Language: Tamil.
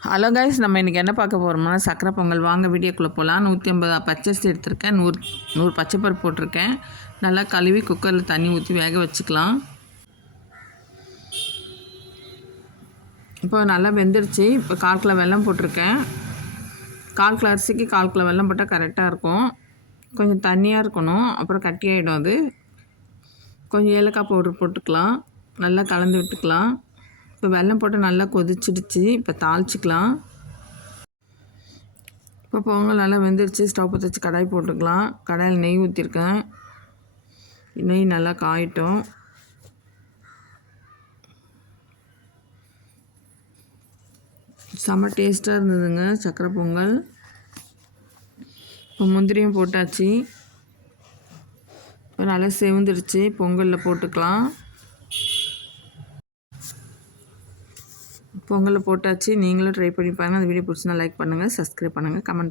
ஹலோ கைஸ், நம்ம இன்றைக்கி என்ன பார்க்க போகிறோம்னா சக்கரை பொங்கல். வாங்க வீடியோக்குள்ளே போகலாம். 150 பச்சரிசி எடுத்திருக்கேன், 100 பச்சைப்பருப்பு போட்டிருக்கேன். நல்லா கழுவி குக்கரில் தண்ணி ஊற்றி வேக வச்சுக்கலாம். இப்போ நல்லா வெந்துருச்சு. இப்போ 1/4 கிலோ வெல்லம் போட்டிருக்கேன். 1/4 கிலோ அரிசிக்கு 1/4 கிலோ வெல்லம் போட்டால் கரெக்டாக இருக்கும். கொஞ்சம் தண்ணியாக இருக்கணும், அப்புறம் கட்டியாகிடும். அது கொஞ்சம் ஏலக்காய் பவுடர் போட்டுக்கலாம். நல்லா கலந்து விட்டுக்கலாம். இப்போ வெல்லம் போட்டு நல்லா கொதிச்சிடுச்சு. இப்போ தாளிச்சிக்கலாம். இப்போ பொங்கல் நல்லா வெந்துருச்சு. ஸ்டவ் பற்ற வச்சு கடாய் போட்டுக்கலாம். கடாயில் நெய் ஊற்றிருக்கேன். நெய் நல்லா காயட்டும். செம்ம டேஸ்ட்டாக இருந்ததுங்க சக்கரை பொங்கல். இப்போ முந்திரியும் போட்டாச்சு. இப்போ நல்லா செவந்துடுச்சு. பொங்கலில் போட்டுக்கலாம். பொங்கலில் போட்டாச்சு. நீங்களும் ட்ரை பண்ணி பாருங்கள். அந்த வீடியோ பிடிச்சிருந்தா லைக் பண்ணுங்கள், சப்ஸ்கிரைப் பண்ணுங்கள், கமெண்ட்